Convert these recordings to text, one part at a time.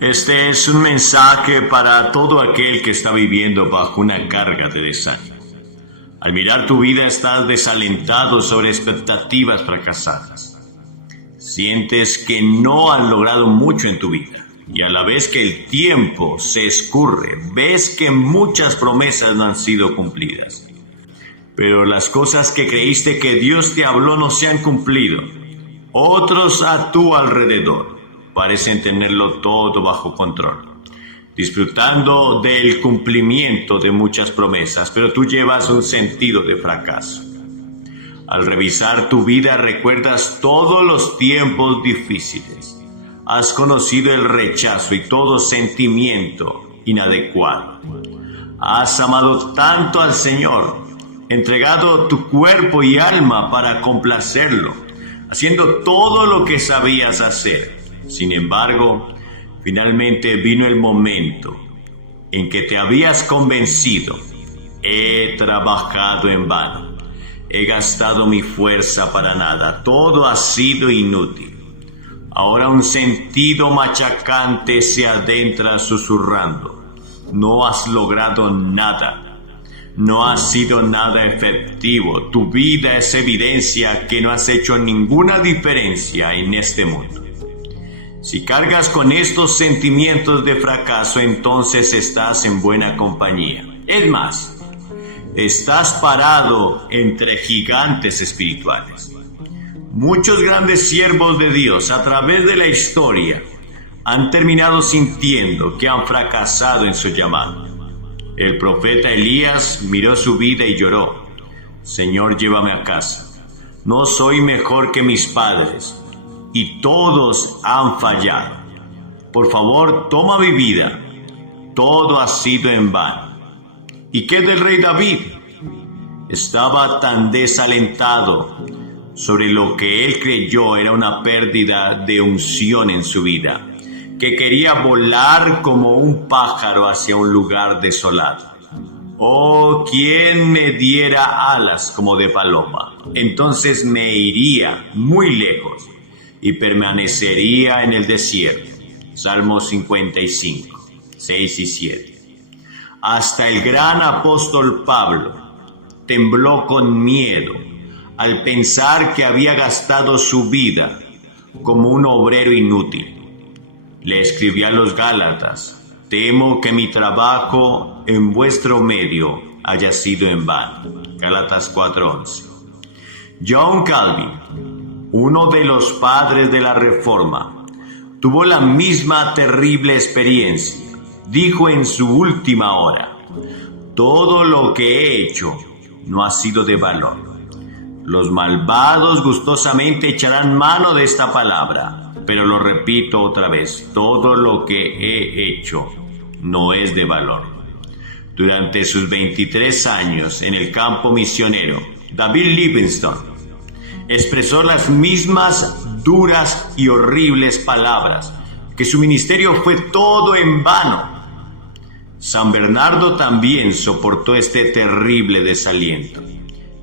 Este es un mensaje para todo aquel que está viviendo bajo una carga de desánimo. Al mirar tu vida estás desalentado sobre expectativas fracasadas. Sientes que no has logrado mucho en tu vida y a la vez que el tiempo se escurre, ves que muchas promesas no han sido cumplidas. Pero las cosas que creíste que Dios te habló no se han cumplido. Otros a tu alrededor parecen tenerlo todo bajo control, disfrutando del cumplimiento de muchas promesas, pero tú llevas un sentido de fracaso. Al revisar tu vida recuerdas todos los tiempos difíciles. Has conocido el rechazo y todo sentimiento inadecuado. Has amado tanto al Señor, entregado tu cuerpo y alma para complacerlo, haciendo todo lo que sabías hacer. Sin embargo, finalmente vino el momento en que te habías convencido. He trabajado en vano. He gastado mi fuerza para nada. Todo ha sido inútil. Ahora un sentido machacante se adentra susurrando. No has logrado nada. No ha sido nada efectivo. Tu vida es evidencia que no has hecho ninguna diferencia en este mundo. Si cargas con estos sentimientos de fracaso, entonces estás en buena compañía. Es más, estás parado entre gigantes espirituales. Muchos grandes siervos de Dios a través de la historia han terminado sintiendo que han fracasado en su llamado. El profeta Elías miró su vida y lloró. Señor, llévame a casa. No soy mejor que mis padres. Y todos han fallado. Por favor, toma mi vida. Todo ha sido en vano. ¿Y qué del rey David? Estaba tan desalentado sobre lo que él creyó era una pérdida de unción en su vida, que quería volar como un pájaro hacia un lugar desolado. Oh, ¿quién me diera alas como de paloma? Entonces me iría muy lejos y permanecería en el desierto. Salmos 55, 6 y 7. Hasta el gran apóstol Pablo tembló con miedo al pensar que había gastado su vida como un obrero inútil. Le escribí a los Gálatas: temo que mi trabajo en vuestro medio haya sido en vano. Gálatas 4:11. John Calvin, uno de los padres de la Reforma, tuvo la misma terrible experiencia. Dijo en su última hora: todo lo que he hecho no ha sido de valor. Los malvados gustosamente echarán mano de esta palabra, pero lo repito otra vez: todo lo que he hecho no es de valor. Durante sus 23 años en el campo misionero, David Livingstone expresó las mismas duras y horribles palabras, que su ministerio fue todo en vano. San Bernardo también soportó este terrible desaliento.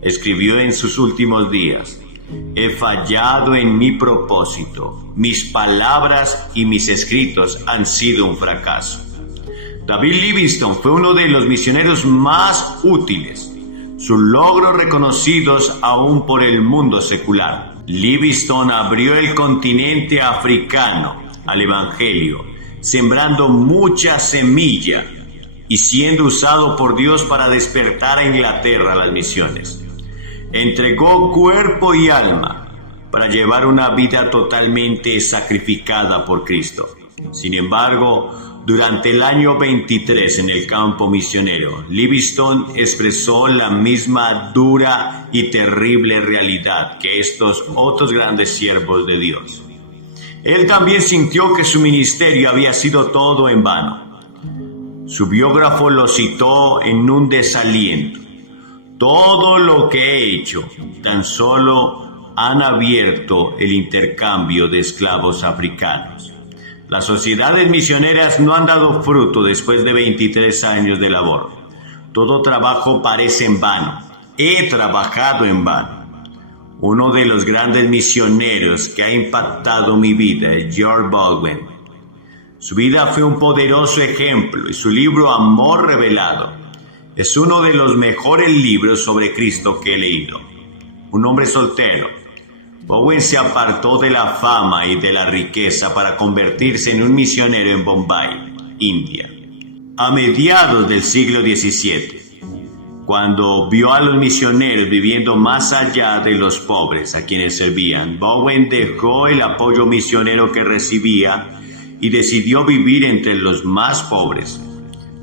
Escribió en sus últimos días: he fallado en mi propósito, mis palabras y mis escritos han sido un fracaso. David Livingstone fue uno de los misioneros más útiles, sus logros reconocidos aún por el mundo secular. Livingstone abrió el continente africano al Evangelio, sembrando mucha semilla y siendo usado por Dios para despertar a Inglaterra las misiones. Entregó cuerpo y alma para llevar una vida totalmente sacrificada por Cristo. Sin embargo, durante el año 23 en el campo misionero, Livingstone expresó la misma dura y terrible realidad que estos otros grandes siervos de Dios. Él también sintió que su ministerio había sido todo en vano. Su biógrafo lo citó en un desaliento: todo lo que he hecho tan solo han abierto el intercambio de esclavos africanos. Las sociedades misioneras no han dado fruto después de 23 años de labor. Todo trabajo parece en vano. He trabajado en vano. Uno de los grandes misioneros que ha impactado mi vida es George Baldwin. Su vida fue un poderoso ejemplo y su libro Amor Revelado es uno de los mejores libros sobre Cristo que he leído. Un hombre soltero, Bowen se apartó de la fama y de la riqueza para convertirse en un misionero en Bombay, India, a mediados del siglo XVII. Cuando vio a los misioneros viviendo más allá de los pobres a quienes servían, Bowen dejó el apoyo misionero que recibía y decidió vivir entre los más pobres.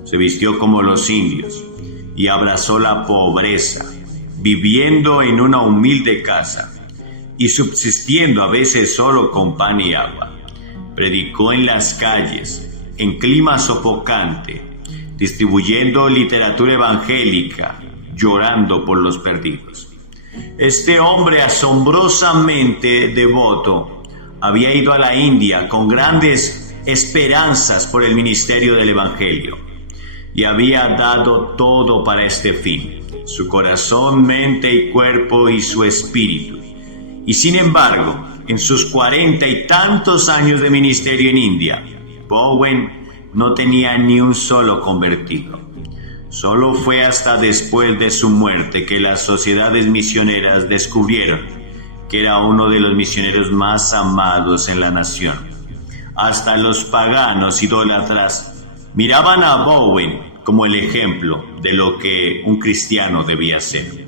Se vistió como los indios y abrazó la pobreza, viviendo en una humilde casa y subsistiendo a veces solo con pan y agua. Predicó en las calles, en clima sofocante, distribuyendo literatura evangélica, llorando por los perdidos. Este hombre asombrosamente devoto había ido a la India con grandes esperanzas por el ministerio del Evangelio y había dado todo para este fin, su corazón, mente y cuerpo y su espíritu. Y sin embargo, en sus 40 y tantos años de ministerio en India, Bowen no tenía ni un solo convertido. Solo fue hasta después de su muerte que las sociedades misioneras descubrieron que era uno de los misioneros más amados en la nación. Hasta los paganos idólatras miraban a Bowen como el ejemplo de lo que un cristiano debía ser.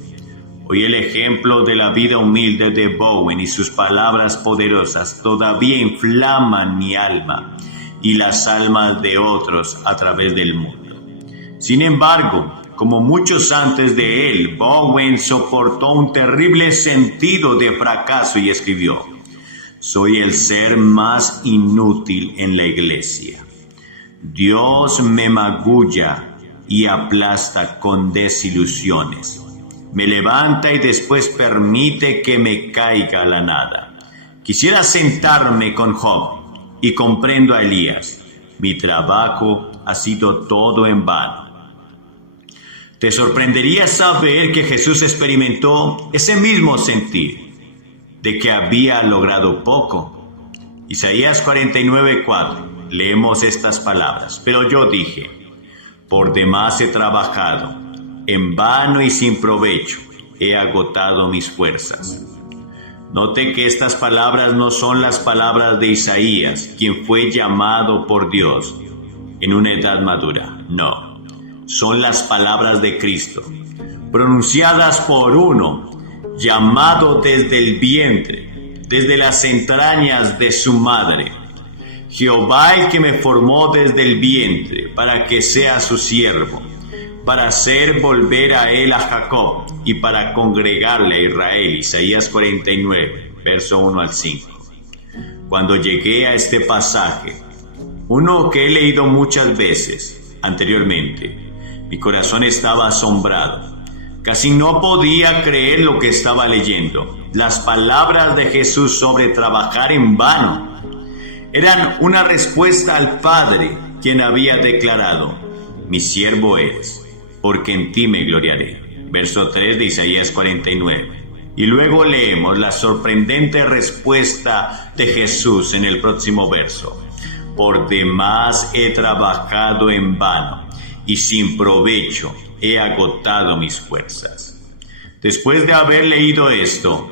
Hoy el ejemplo de la vida humilde de Bowen y sus palabras poderosas todavía inflaman mi alma y las almas de otros a través del mundo. Sin embargo, como muchos antes de él, Bowen soportó un terrible sentido de fracaso y escribió: «Soy el ser más inútil en la iglesia. Dios me magulla y aplasta con desilusiones. Me levanta y después permite que me caiga a la nada. Quisiera sentarme con Job y comprendo a Elías. Mi trabajo ha sido todo en vano». Te sorprendería saber que Jesús experimentó ese mismo sentir, de que había logrado poco. Isaías 49:4, leemos estas palabras: «Pero yo dije, por demás he trabajado, en vano y sin provecho, he agotado mis fuerzas». Note que estas palabras no son las palabras de Isaías, quien fue llamado por Dios en una edad madura. No, son las palabras de Cristo, pronunciadas por uno, llamado desde el vientre, desde las entrañas de su madre. Jehová, el que me formó desde el vientre, para que sea su siervo, para hacer volver a él a Jacob y para congregarle a Israel. Isaías 49, verso 1 al 5. Cuando llegué a este pasaje, uno que he leído muchas veces anteriormente, mi corazón estaba asombrado. Casi no podía creer lo que estaba leyendo. Las palabras de Jesús sobre trabajar en vano eran una respuesta al Padre, quien había declarado: «Mi siervo eres, porque en ti me gloriaré». Verso 3 de Isaías 49. Y luego leemos la sorprendente respuesta de Jesús en el próximo verso: «Por demás he trabajado en vano y sin provecho he agotado mis fuerzas». Después de haber leído esto,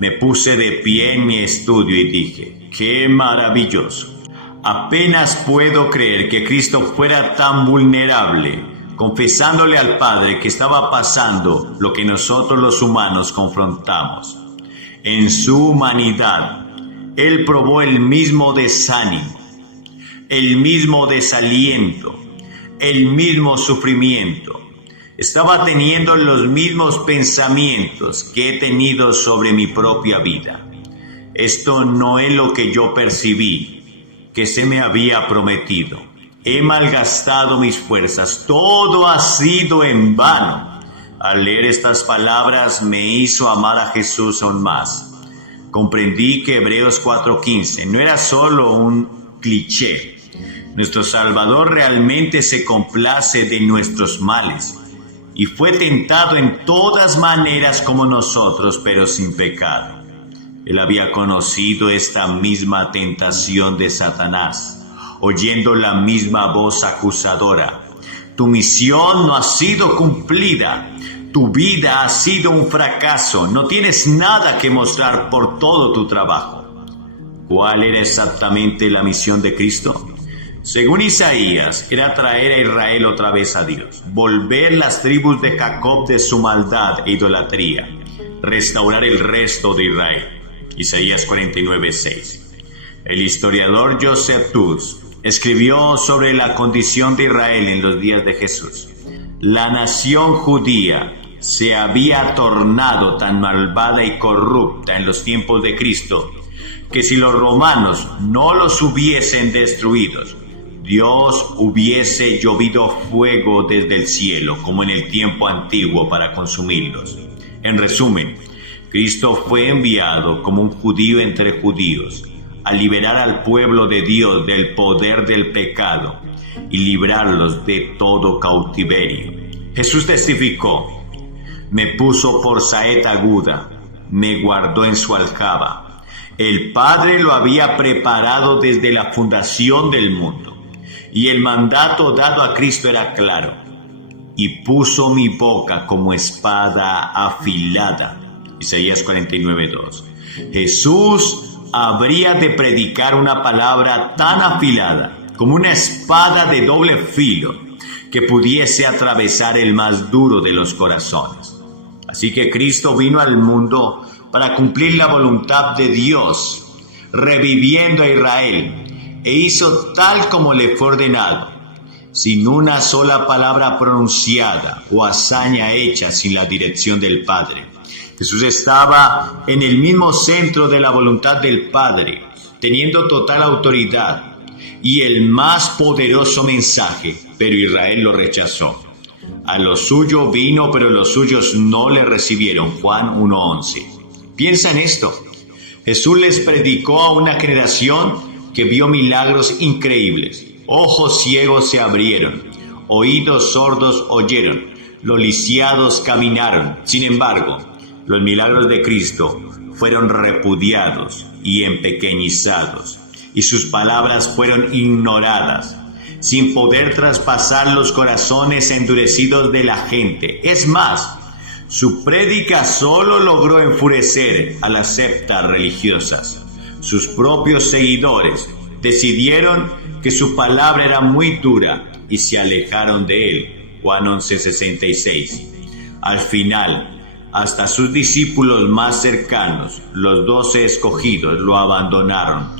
me puse de pie en mi estudio y dije: «¡Qué maravilloso! Apenas puedo creer que Cristo fuera tan vulnerable, confesándole al Padre que estaba pasando lo que nosotros los humanos confrontamos. En su humanidad, Él probó el mismo desánimo, el mismo desaliento, el mismo sufrimiento. Estaba teniendo los mismos pensamientos que he tenido sobre mi propia vida. Esto no es lo que yo percibí, que se me había prometido. He malgastado mis fuerzas, todo ha sido en vano». Al leer estas palabras me hizo amar a Jesús aún más. Comprendí que Hebreos 4:15 no era solo un cliché. Nuestro Salvador realmente se complace de nuestros males y fue tentado en todas maneras como nosotros, pero sin pecado. Él había conocido esta misma tentación de Satanás. oyendo la misma voz acusadora. Tu misión no ha sido cumplida. Tu vida ha sido un fracaso. No tienes nada que mostrar por todo tu trabajo. ¿Cuál era exactamente la misión de Cristo? Según Isaías, era traer a Israel otra vez a Dios, volver las tribus de Jacob de su maldad e idolatría, restaurar el resto de Israel. Isaías 49:6. El historiador Joseph Toots escribió sobre la condición de Israel en los días de Jesús. La nación judía se había tornado tan malvada y corrupta en los tiempos de Cristo que si los romanos no los hubiesen destruidos, Dios hubiese llovido fuego desde el cielo, como en el tiempo antiguo, para consumirlos. En resumen, Cristo fue enviado como un judío entre judíos, a liberar al pueblo de Dios del poder del pecado y librarlos de todo cautiverio. Jesús testificó: me puso por saeta aguda, me guardó en su aljaba. El Padre lo había preparado desde la fundación del mundo. Y el mandato dado a Cristo era claro: y puso mi boca como espada afilada. Isaías 49:2. Jesús habría de predicar una palabra tan afilada como una espada de doble filo que pudiese atravesar el más duro de los corazones. Así que Cristo vino al mundo para cumplir la voluntad de Dios, reviviendo a Israel, e hizo tal como le fue ordenado, sin una sola palabra pronunciada o hazaña hecha sin la dirección del Padre. Jesús estaba en el mismo centro de la voluntad del Padre, teniendo total autoridad y el más poderoso mensaje, pero Israel lo rechazó. A lo suyo vino, pero los suyos no le recibieron. Juan 1:11. Piensa en esto. Jesús les predicó a una generación que vio milagros increíbles. Ojos ciegos se abrieron, oídos sordos oyeron, los lisiados caminaron. Sin embargo, los milagros de Cristo fueron repudiados y empequeñizados, y sus palabras fueron ignoradas, sin poder traspasar los corazones endurecidos de la gente. Es más, su prédica solo logró enfurecer a las sectas religiosas. Sus propios seguidores decidieron que su palabra era muy dura y se alejaron de él. Juan 11:66. Al final, hasta sus discípulos más cercanos, los 12 escogidos, lo abandonaron.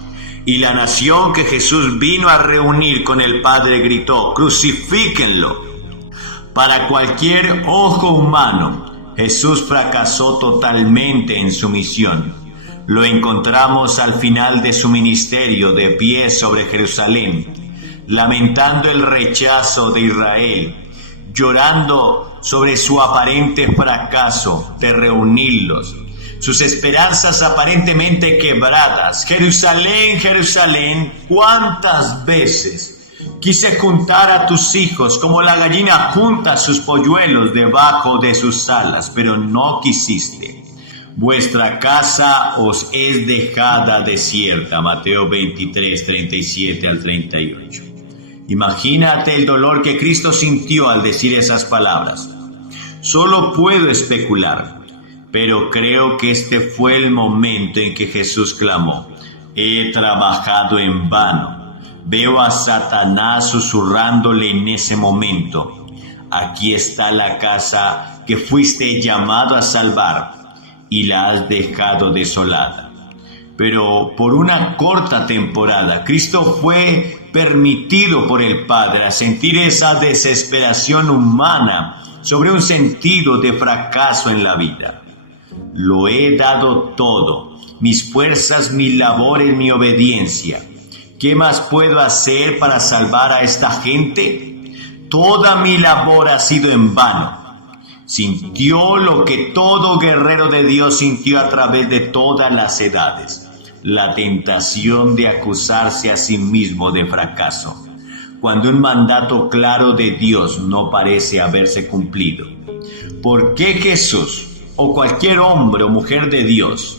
Y la nación que Jesús vino a reunir con el Padre gritó: ¡crucifíquenlo! Para cualquier ojo humano, Jesús fracasó totalmente en su misión. Lo encontramos al final de su ministerio, de pie sobre Jerusalén, lamentando el rechazo de Israel, llorando sobre su aparente fracaso de reunirlos, sus esperanzas aparentemente quebradas. Jerusalén, Jerusalén, ¿cuántas veces quise juntar a tus hijos como la gallina junta sus polluelos debajo de sus alas, pero no quisiste? Vuestra casa os es dejada desierta. Mateo 23:37-38. Imagínate el dolor que Cristo sintió al decir esas palabras. Solo puedo especular, pero creo que este fue el momento en que Jesús clamó: he trabajado en vano. Veo a Satanás susurrándole en ese momento: aquí está la casa que fuiste llamado a salvar, y la has dejado desolada. Pero por una corta temporada, Cristo fue permitido por el Padre a sentir esa desesperación humana sobre un sentido de fracaso en la vida. Lo he dado todo, mis fuerzas, mis labores, mi obediencia. ¿Qué más puedo hacer para salvar a esta gente? Toda mi labor ha sido en vano. Sintió lo que todo guerrero de Dios sintió a través de todas las edades: la tentación de acusarse a sí mismo de fracaso, cuando un mandato claro de Dios no parece haberse cumplido. ¿Por qué Jesús, o cualquier hombre o mujer de Dios,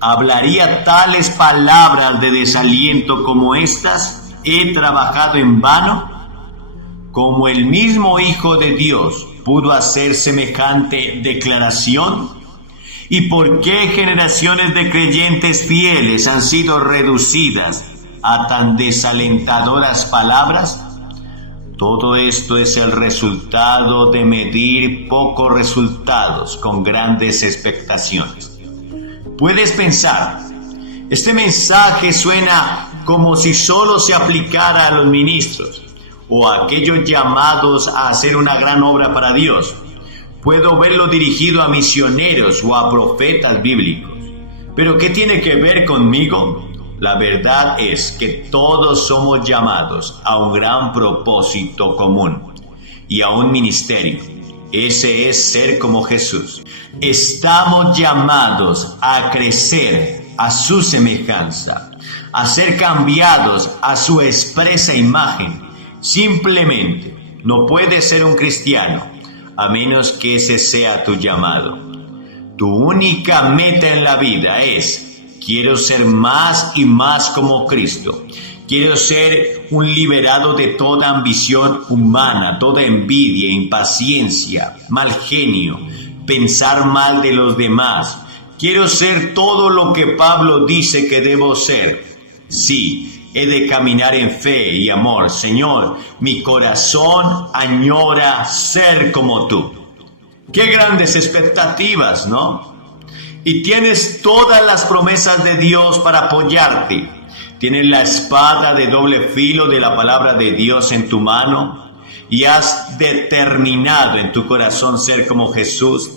hablaría tales palabras de desaliento como estas? ¿he trabajado en vano? ¿Como el mismo Hijo de Dios pudo hacer semejante declaración? ¿Y por qué generaciones de creyentes fieles han sido reducidas a tan desalentadoras palabras? Todo esto es el resultado de medir pocos resultados con grandes expectaciones. Puedes pensar, este mensaje suena como si solo se aplicara a los ministros o a aquellos llamados a hacer una gran obra para Dios. Puedo verlo dirigido a misioneros o a profetas bíblicos. ¿Pero qué tiene que ver conmigo? La verdad es que todos somos llamados a un gran propósito común y a un ministerio. Ese es ser como Jesús. Estamos llamados a crecer a su semejanza, a ser cambiados a su expresa imagen. Simplemente no puedes ser un cristiano a menos que ese sea tu llamado. Tu única meta en la vida es: quiero ser más y más como Cristo. Quiero ser un liberado de toda ambición humana, toda envidia, impaciencia, mal genio, pensar mal de los demás. Quiero ser todo lo que Pablo dice que debo ser. Sí, he de caminar en fe y amor. Señor, mi corazón añora ser como tú. Qué grandes expectativas, ¿no? Y tienes todas las promesas de Dios para apoyarte. Tienes la espada de doble filo de la palabra de Dios en tu mano y has determinado en tu corazón ser como Jesús.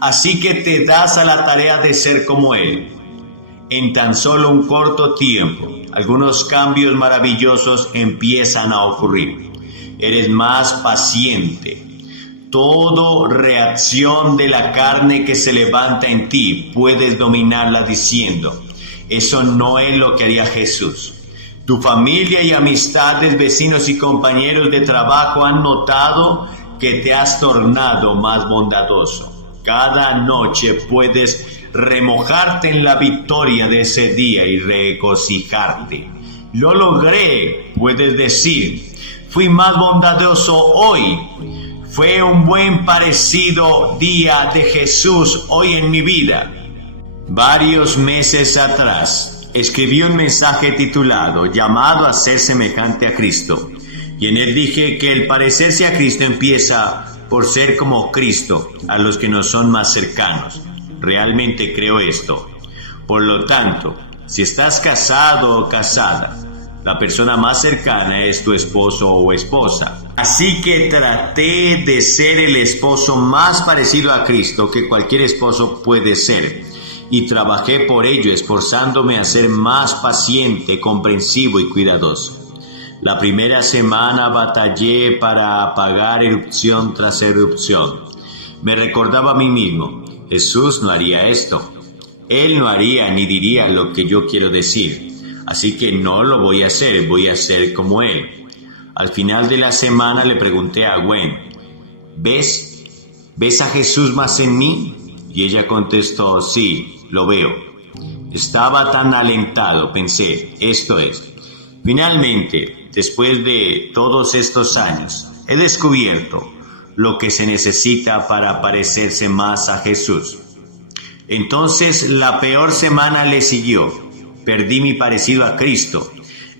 Así que te das a la tarea de ser como Él. En tan solo un corto tiempo, algunos cambios maravillosos empiezan a ocurrir. Eres más paciente. Toda reacción de la carne que se levanta en ti, puedes dominarla diciendo: eso no es lo que haría Jesús. Tu familia y amistades, vecinos y compañeros de trabajo han notado que te has tornado más bondadoso. Cada noche puedes remojarte en la victoria de ese día y regocijarte. Lo logré, puedes decir. Fui más bondadoso hoy. Fue un buen parecido día de Jesús hoy en mi vida. Varios meses atrás escribí un mensaje titulado "Llamado a ser semejante a Cristo", y en él dije que el parecerse a Cristo empieza por ser como Cristo a los que nos son más cercanos. Realmente creo esto. Por lo tanto, si estás casado o casada, la persona más cercana es tu esposo o esposa. Así que traté de ser el esposo más parecido a Cristo que cualquier esposo puede ser. Y trabajé por ello, esforzándome a ser más paciente, comprensivo y cuidadoso. La primera semana batallé para apagar erupción tras erupción. Me recordaba a mí mismo: Jesús no haría esto. Él no haría ni diría lo que yo quiero decir. Así que no lo voy a ser como Él. Al final de la semana le pregunté a Gwen: ¿Ves a Jesús más en mí? Y ella contestó: sí, lo veo. Estaba tan alentado, pensé, esto es. Finalmente, después de todos estos años, he descubierto lo que se necesita para parecerse más a Jesús. Entonces la peor semana le siguió. Perdí mi parecido a Cristo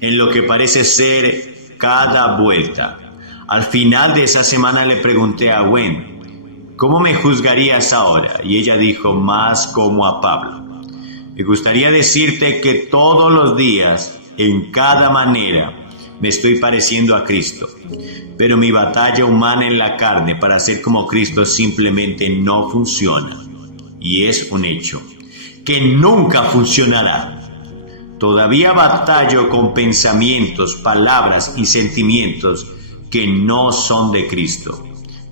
en lo que parece ser cada vuelta. Al final de esa semana le pregunté a Gwen: ¿cómo me juzgarías ahora? Y ella dijo: más como a Pablo. Me gustaría decirte que todos los días, en cada manera, me estoy pareciendo a Cristo. Pero mi batalla humana en la carne para ser como Cristo simplemente no funciona. Y es un hecho que nunca funcionará. Todavía batallo con pensamientos, palabras y sentimientos que no son de Cristo.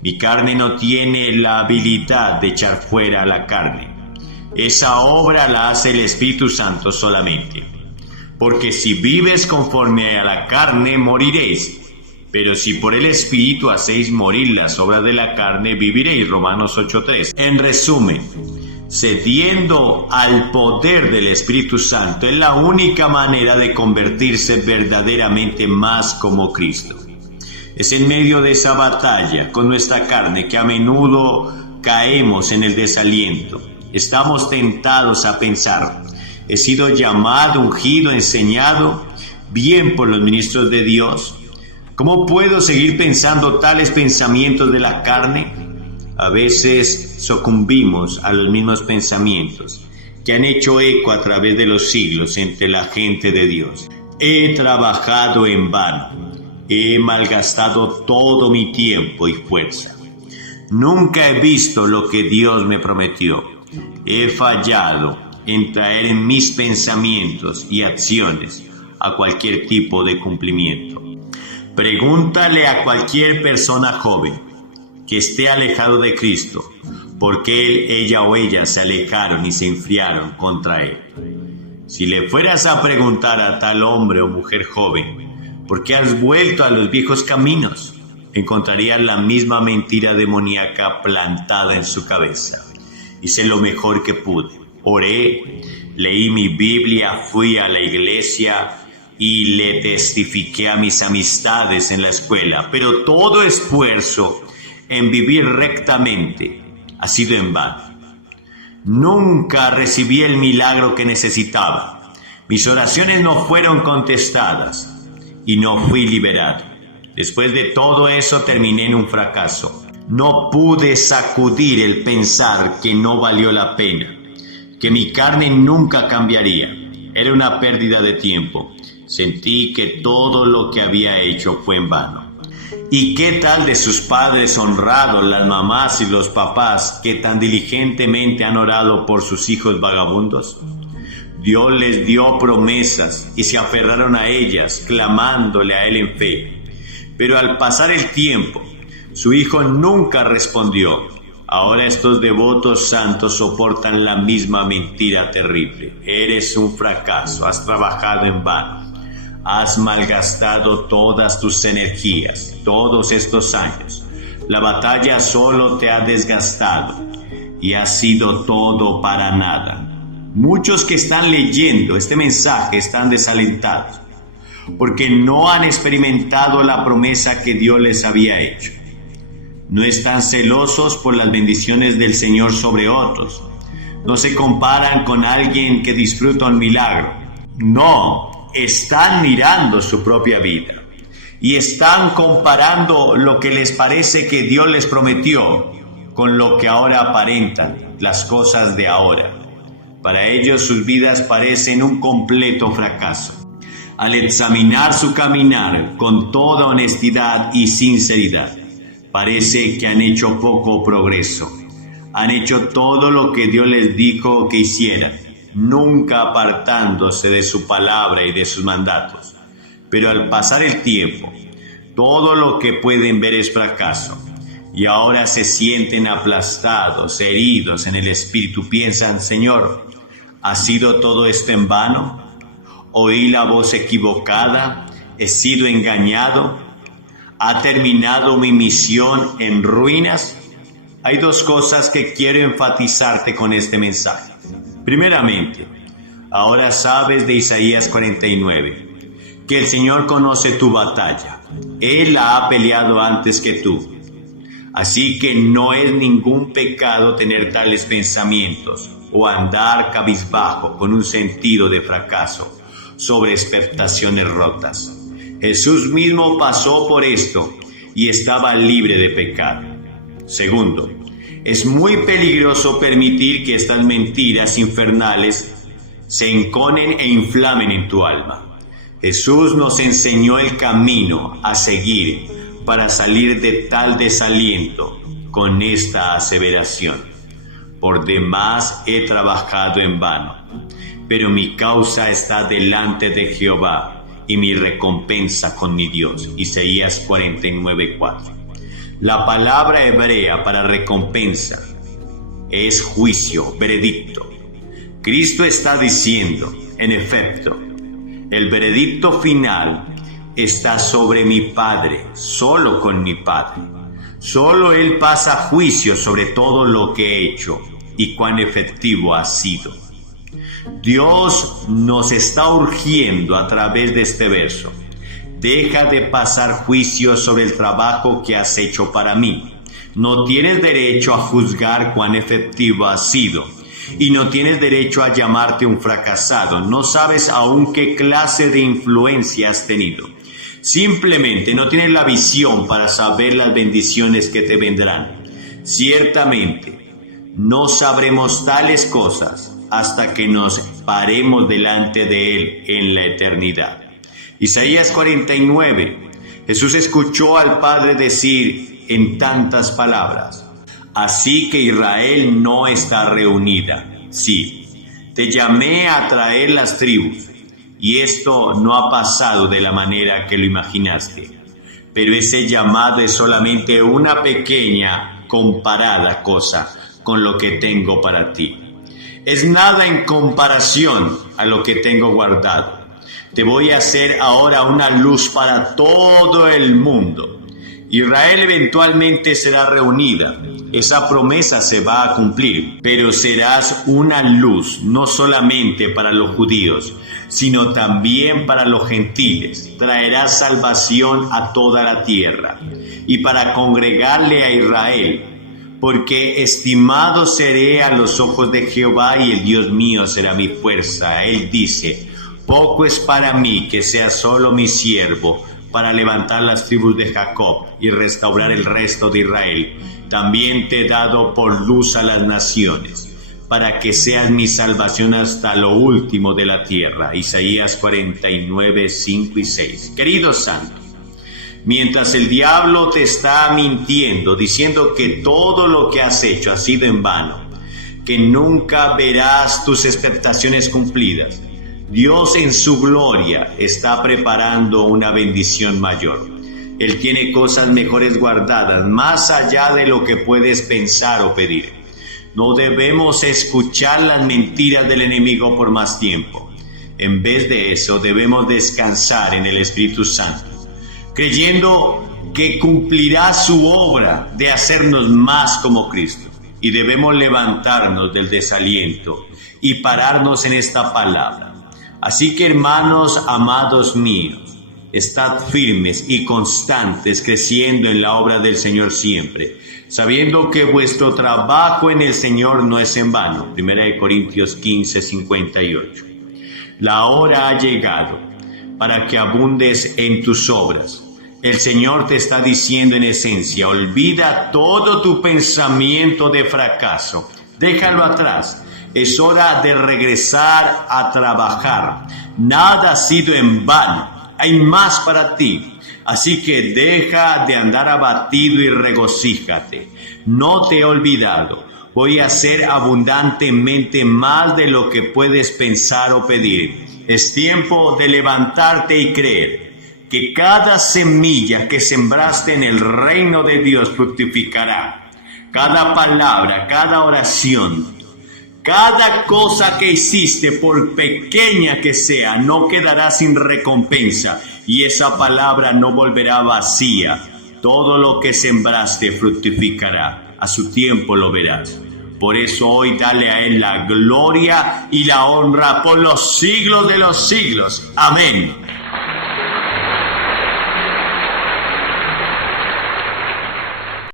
Mi carne no tiene la habilidad de echar fuera a la carne. Esa obra la hace el Espíritu Santo solamente. Porque si vives conforme a la carne, moriréis. Pero si por el Espíritu hacéis morir las obras de la carne, viviréis. Romanos 8:3. En resumen, cediendo al poder del Espíritu Santo, es la única manera de convertirse verdaderamente más como Cristo. Es en medio de esa batalla con nuestra carne que a menudo caemos en el desaliento. Estamos tentados a pensar: he sido llamado, ungido, enseñado bien por los ministros de Dios. ¿Cómo puedo seguir pensando tales pensamientos de la carne? A veces sucumbimos a los mismos pensamientos que han hecho eco a través de los siglos entre la gente de Dios. He trabajado en vano. He malgastado todo mi tiempo y fuerza. Nunca he visto lo que Dios me prometió. He fallado en traer en mis pensamientos y acciones a cualquier tipo de cumplimiento. Pregúntale a cualquier persona joven que esté alejado de Cristo por qué ella o ella se alejaron y se enfriaron contra Él. Si le fueras a preguntar a tal hombre o mujer joven ¿por qué has vuelto a los viejos caminos?, encontrarías la misma mentira demoníaca plantada en su cabeza. Hice lo mejor que pude. Oré, leí mi Biblia, fui a la iglesia y le testifiqué a mis amistades en la escuela, pero todo esfuerzo en vivir rectamente ha sido en vano. Nunca recibí el milagro que necesitaba. Mis oraciones no fueron contestadas y no fui liberado. Después de todo eso terminé en un fracaso. No pude sacudir el pensar que no valió la pena, que mi carne nunca cambiaría. Era una pérdida de tiempo. Sentí que todo lo que había hecho fue en vano. ¿Y qué tal de sus padres honrados, las mamás y los papás que tan diligentemente han orado por sus hijos vagabundos? Dios les dio promesas y se aferraron a ellas, clamándole a Él en fe. Pero al pasar el tiempo, su hijo nunca respondió. Ahora estos devotos santos soportan la misma mentira terrible. Eres un fracaso, has trabajado en vano, has malgastado todas tus energías, todos estos años. La batalla solo te ha desgastado y ha sido todo para nada. Muchos que están leyendo este mensaje están desalentados porque no han experimentado la promesa que Dios les había hecho. No están celosos por las bendiciones del Señor sobre otros. No se comparan con alguien que disfruta un milagro. No, están mirando su propia vida y están comparando lo que les parece que Dios les prometió con lo que ahora aparentan, las cosas de ahora. Para ellos sus vidas parecen un completo fracaso. Al examinar su caminar con toda honestidad y sinceridad, parece que han hecho poco progreso. Han hecho todo lo que Dios les dijo que hicieran, nunca apartándose de su palabra y de sus mandatos. Pero al pasar el tiempo, todo lo que pueden ver es fracaso. Y ahora se sienten aplastados, heridos en el espíritu. Piensan: Señor, ¿ha sido todo esto en vano? ¿Oí la voz equivocada? ¿He sido engañado? ¿Ha terminado mi misión en ruinas? Hay dos cosas que quiero enfatizarte con este mensaje. Primeramente, ahora sabes de Isaías 49, que el Señor conoce tu batalla. Él la ha peleado antes que tú. Así que no es ningún pecado tener tales pensamientos o andar cabizbajo con un sentido de fracaso sobre expectaciones rotas. Jesús mismo pasó por esto y estaba libre de pecado. Segundo, es muy peligroso permitir que estas mentiras infernales se enconen e inflamen en tu alma. Jesús nos enseñó el camino a seguir para salir de tal desaliento con esta aseveración: por demás he trabajado en vano, pero mi causa está delante de Jehová y mi recompensa con mi Dios. Isaías 49:4. La palabra hebrea para recompensa es juicio, veredicto. Cristo está diciendo, en efecto, el veredicto final está sobre mi Padre, solo con mi Padre. Solo Él pasa juicio sobre todo lo que he hecho. y cuán efectivo ha sido. Dios nos está urgiendo a través de este verso. Deja de pasar juicio sobre el trabajo que has hecho para mí. No tienes derecho a juzgar cuán efectivo has sido. Y no tienes derecho a llamarte un fracasado. No sabes aún qué clase de influencia has tenido. Simplemente no tienes la visión para saber las bendiciones que te vendrán. Ciertamente, no sabremos tales cosas hasta que nos paremos delante de Él en la eternidad. Isaías 49. Jesús escuchó al Padre decir en tantas palabras: así que Israel no está reunida. Sí, te llamé a traer las tribus, y esto no ha pasado de la manera que lo imaginaste. Pero ese llamado es solamente una pequeña comparada cosa con lo que tengo para ti. Es nada en comparación a lo que tengo guardado. Te voy a hacer ahora una luz para todo el mundo. Israel eventualmente será reunida. Esa promesa se va a cumplir, pero serás una luz no solamente para los judíos, sino también para los gentiles. Traerás salvación a toda la tierra y para congregarle a Israel, porque estimado seré a los ojos de Jehová y el Dios mío será mi fuerza. Él dice: poco es para mí que sea solo mi siervo para levantar las tribus de Jacob y restaurar el resto de Israel. También te he dado por luz a las naciones, para que seas mi salvación hasta lo último de la tierra. Isaías 49, 5 y 6. Querido santo, mientras el diablo te está mintiendo, diciendo que todo lo que has hecho ha sido en vano, que nunca verás tus expectaciones cumplidas, Dios en su gloria está preparando una bendición mayor. Él tiene cosas mejores guardadas, más allá de lo que puedes pensar o pedir. No debemos escuchar las mentiras del enemigo por más tiempo. En vez de eso, debemos descansar en el Espíritu Santo, creyendo que cumplirá su obra de hacernos más como Cristo. Y debemos levantarnos del desaliento y pararnos en esta palabra. Así que, hermanos amados míos, estad firmes y constantes, creciendo en la obra del Señor siempre, sabiendo que vuestro trabajo en el Señor no es en vano. 1 Corintios 15, 58. La hora ha llegado para que abundes en tus obras. El Señor te está diciendo en esencia: olvida todo tu pensamiento de fracaso, déjalo atrás. Es hora de regresar a trabajar. Nada ha sido en vano. Hay más para ti. Así que deja de andar abatido y regocíjate. No te he olvidado. Voy a hacer abundantemente más de lo que puedes pensar o pedir. Es tiempo de levantarte y creer que cada semilla que sembraste en el reino de Dios fructificará. Cada palabra, cada oración, cada cosa que hiciste, por pequeña que sea, no quedará sin recompensa, y esa palabra no volverá vacía. Todo lo que sembraste fructificará. A su tiempo lo verás. Por eso hoy dale a Él la gloria y la honra por los siglos de los siglos. Amén.